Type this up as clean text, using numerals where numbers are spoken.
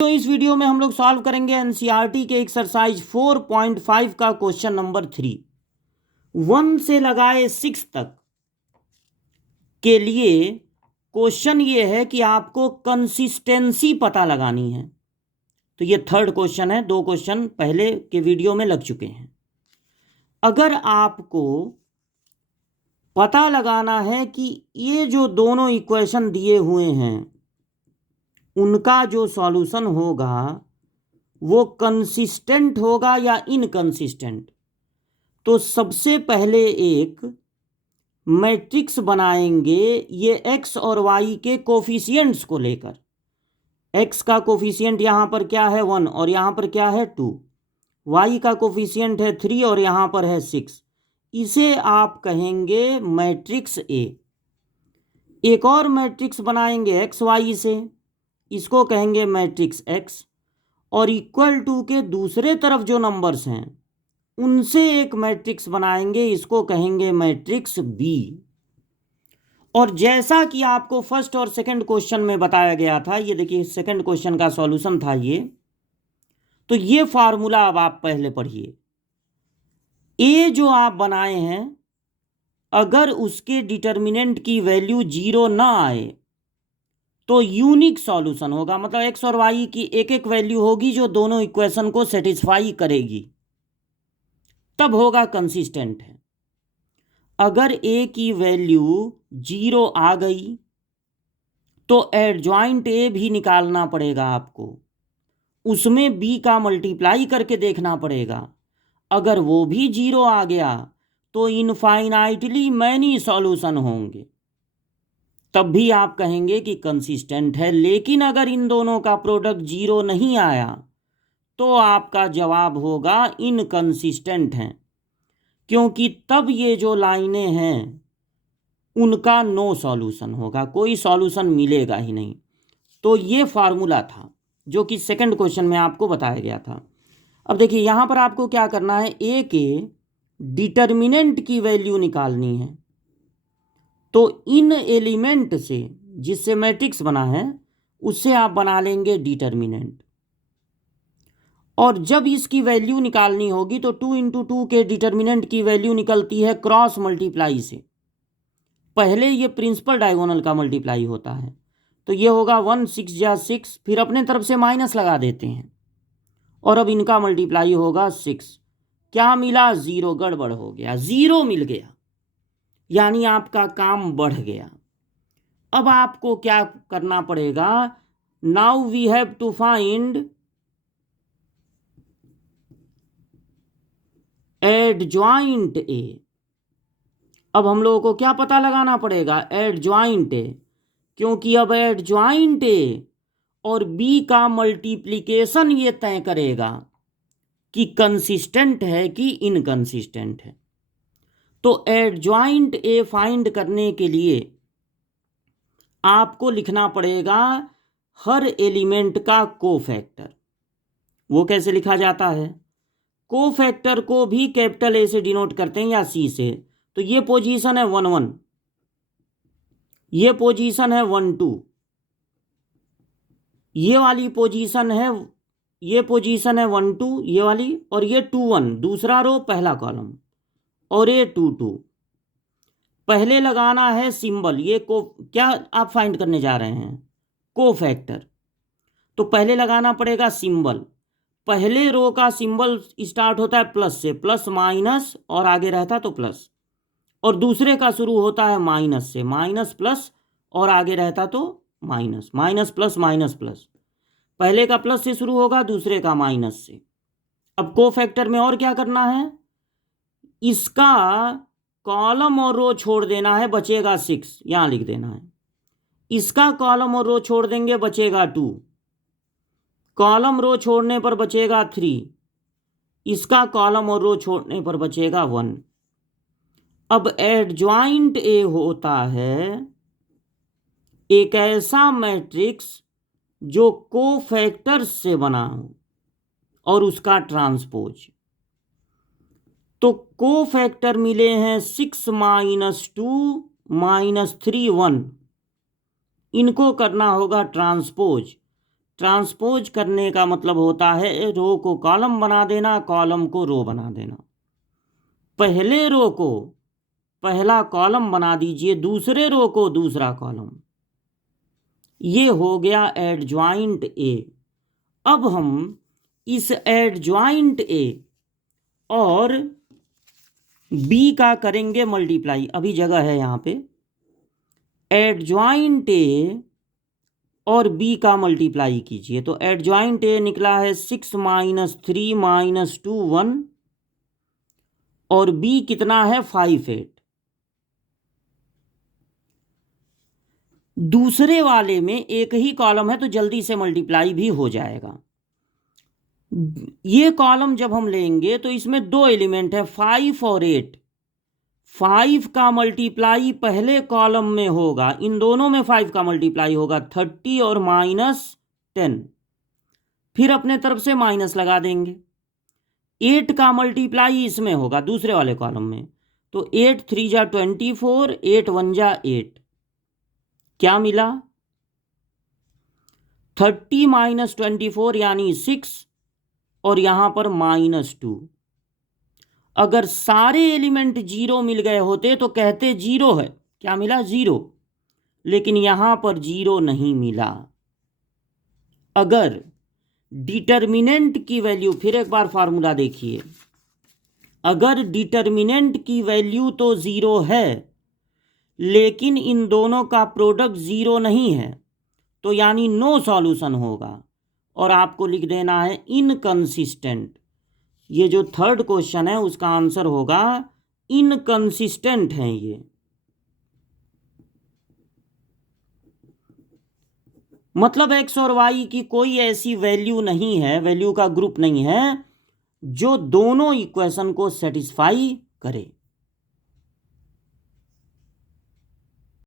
तो इस वीडियो में हम लोग सॉल्व करेंगे एनसीईआरटी के एक्सरसाइज 4.5 का क्वेश्चन नंबर 3। 1 से लगाए 6 तक के लिए क्वेश्चन ये है कि आपको कंसिस्टेंसी पता लगानी है। तो ये थर्ड क्वेश्चन है, 2 क्वेश्चन पहले के वीडियो में लग चुके हैं। अगर आपको पता लगाना है कि ये जो दोनों इक्वेशन दिए हुए हैं उनका जो सॉल्यूशन होगा वो कंसिस्टेंट होगा या इनकंसिस्टेंट, तो सबसे पहले एक मैट्रिक्स बनाएंगे ये एक्स और वाई के कोफिशिएंट्स को लेकर। एक्स का कोफिशिएंट यहाँ पर क्या है 1 और यहाँ पर क्या है 2, वाई का कोफिशिएंट है 3 और यहाँ पर है 6। इसे आप कहेंगे मैट्रिक्स ए। एक और मैट्रिक्स बनाएंगे एक्स वाई से, इसको कहेंगे मैट्रिक्स एक्स। और इक्वल टू के दूसरे तरफ जो नंबर्स हैं उनसे एक मैट्रिक्स बनाएंगे, इसको कहेंगे मैट्रिक्स बी। और जैसा कि आपको फर्स्ट और सेकंड क्वेश्चन में बताया गया था, ये देखिए सेकंड क्वेश्चन का सॉल्यूशन था ये। तो ये फार्मूला अब आप पहले पढ़िए। ए जो आप बनाए हैं अगर उसके डिटर्मिनेंट की वैल्यू 0 ना आए तो यूनिक सॉल्यूशन होगा, मतलब एक्स और वाई की एक एक वैल्यू होगी जो दोनों इक्वेशन को सेटिस्फाई करेगी, तब होगा कंसिस्टेंट है। अगर ए की वैल्यू 0 आ गई तो एडजॉइंट ए भी निकालना पड़ेगा आपको, उसमें बी का मल्टीप्लाई करके देखना पड़ेगा। अगर वो भी 0 आ गया तो इनफाइनाइटली मैनी सॉल्यूशन होंगे, तब भी आप कहेंगे कि कंसिस्टेंट है। लेकिन अगर इन दोनों का प्रोडक्ट 0 नहीं आया तो आपका जवाब होगा इनकंसिस्टेंट है, क्योंकि तब ये जो लाइनें हैं उनका नो सॉल्यूशन होगा, कोई सॉल्यूशन मिलेगा ही नहीं। तो ये फार्मूला था जो कि सेकंड क्वेश्चन में आपको बताया गया था। अब देखिए यहाँ पर आपको क्या करना है, ए के डिटर्मिनेंट की वैल्यू निकालनी है। तो इन एलिमेंट से, जिससे मैट्रिक्स बना है, उससे आप बना लेंगे डिटर्मिनेंट। और जब इसकी वैल्यू निकालनी होगी तो 2 × 2 के डिटर्मिनेंट की वैल्यू निकलती है क्रॉस मल्टीप्लाई से। पहले ये प्रिंसिपल डायगोनल का मल्टीप्लाई होता है, तो ये होगा 1 6 या 6, फिर अपने तरफ से माइनस लगा देते हैं और अब इनका मल्टीप्लाई होगा 6। क्या मिला? 0। गड़बड़ हो गया, 0 मिल गया, यानी आपका काम बढ़ गया। अब आपको क्या करना पड़ेगा? Now we have to find adjoint A. अब हम लोगों को क्या पता लगाना पड़ेगा? एडजॉइंट ए, क्योंकि अब एडजॉइंट ए और बी का मल्टीप्लिकेशन ये तय करेगा कि कंसिस्टेंट है कि इनकंसिस्टेंट है। तो एडजॉइंट ए फाइंड करने के लिए आपको लिखना पड़ेगा हर एलिमेंट का कोफैक्टर। वो कैसे लिखा जाता है? कोफैक्टर को भी कैपिटल ए से डिनोट करते हैं या सी से। तो ये पोजीशन है 1 1, ये पोजीशन है 1 2, ये वाली पोजीशन है, ये पोजीशन है 1 2 ये वाली, और ये 2 1 दूसरा रो पहला कॉलम, और ये 2 2। पहले लगाना है सिंबल, ये को क्या आप फाइंड करने जा रहे हैं? कोफैक्टर। तो पहले लगाना पड़ेगा सिंबल। पहले रो का सिंबल स्टार्ट होता है प्लस से, प्लस माइनस और आगे रहता तो प्लस, और दूसरे का शुरू होता है माइनस से, माइनस प्लस और आगे रहता तो minus, minus plus minus plus. पहले का प्लस से शुरू होगा, दूसरे का माइनस से। अब कोफैक्टर में और क्या करना है? इसका कॉलम और रो छोड़ देना है, बचेगा 6, यहां लिख देना है। इसका कॉलम और रो छोड़ देंगे, बचेगा 2। कॉलम रो छोड़ने पर बचेगा 3। इसका कॉलम और रो छोड़ने पर बचेगा 1। अब एडजॉइंट ए होता है एक ऐसा मैट्रिक्स जो कोफैक्टर्स से बना हो और उसका ट्रांसपोज। तो कोफैक्टर मिले हैं 6 -2 -3 1, इनको करना होगा ट्रांसपोज। ट्रांसपोज करने का मतलब होता है रो को कॉलम बना देना, कॉलम को रो बना देना। पहले रो को पहला कॉलम बना दीजिए, दूसरे रो को दूसरा कॉलम। ये हो गया एडज्वाइंट ए। अब हम इस एडज्वाइंट ए और बी का करेंगे मल्टीप्लाई। अभी जगह है यहाँ पे। एडज्वाइंट ए और बी का मल्टीप्लाई कीजिए तो एडज्वाइंट ए निकला है 6 - 3 - 2 1 और बी कितना है 5 8। दूसरे वाले में एक ही कॉलम है तो जल्दी से मल्टीप्लाई भी हो जाएगा। ये कॉलम जब हम लेंगे तो इसमें दो एलिमेंट है 5 और 8। 5 का मल्टीप्लाई पहले कॉलम में होगा, इन दोनों में 5 का मल्टीप्लाई होगा 30 और -10, फिर अपने तरफ से माइनस लगा देंगे। 8 का मल्टीप्लाई इसमें होगा दूसरे वाले कॉलम में, तो 8 3 जा 24, 8 1 जा 8, क्या मिला 30 - 24 यानी 6 और यहां पर -2। अगर सारे एलिमेंट 0 मिल गए होते तो कहते 0 है, क्या मिला 0, लेकिन यहां पर 0 नहीं मिला। अगर डिटर्मिनेंट की वैल्यू, फिर एक बार फार्मूला देखिए, अगर डिटर्मिनेंट की वैल्यू तो 0 है लेकिन इन दोनों का प्रोडक्ट 0 नहीं है तो यानी नो सॉल्यूशन होगा और आपको लिख देना है इनकंसिस्टेंट। ये जो थर्ड क्वेश्चन है उसका आंसर होगा इनकंसिस्टेंट है ये। मतलब एक्स और वाई की कोई ऐसी वैल्यू नहीं है, वैल्यू का ग्रुप नहीं है जो दोनों इक्वेशन को सेटिस्फाई करे।